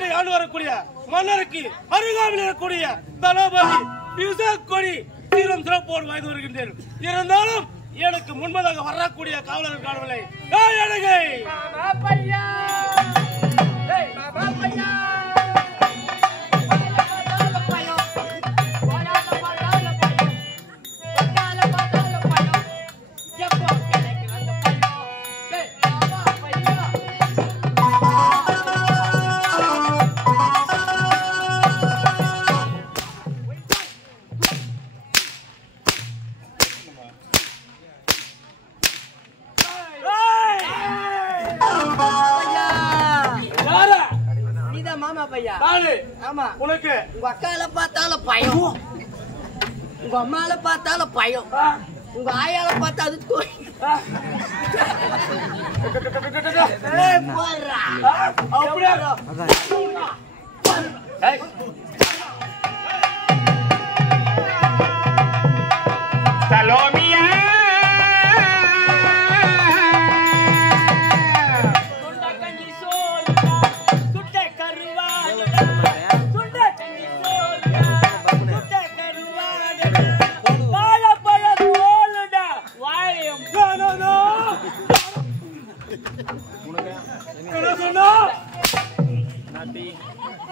நாட்டை ஆண்டு வரக்கூடிய மன்னருக்கு அருகாமையில் இருக்கக்கூடிய தளபதி கொடி சீரம் சிறப்போடு வாய்ந்து வருகின்றேன். இருந்தாலும் எனக்கு முன்பதாக வரக்கூடிய காவலர்கள் காணவில்லை. உனக்கு உங்க அக்கால பார்த்தாலும் பயம், உங்க அம்மால பார்த்தாலும் பயம், உங்க ஆயால பார்த்தா அது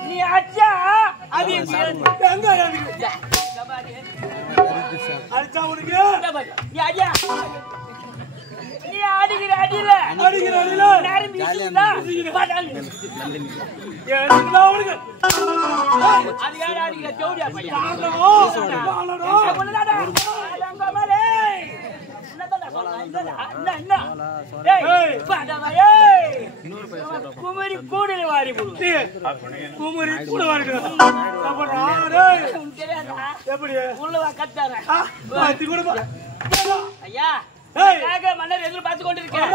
நீ அச்சா அது அடிச்சா உனக்கு நீ அடியா நீ அடிக்கிற அடியில நரம்பி அது யார் அடிக்கிற ஜோடியா பையன் குமரி கூடல வாரி குமரி கூட எப்படி உள்ளவா கத்தார ஐயா மன்னர் எதிர்பார்த்து கொண்டிருக்கேன்.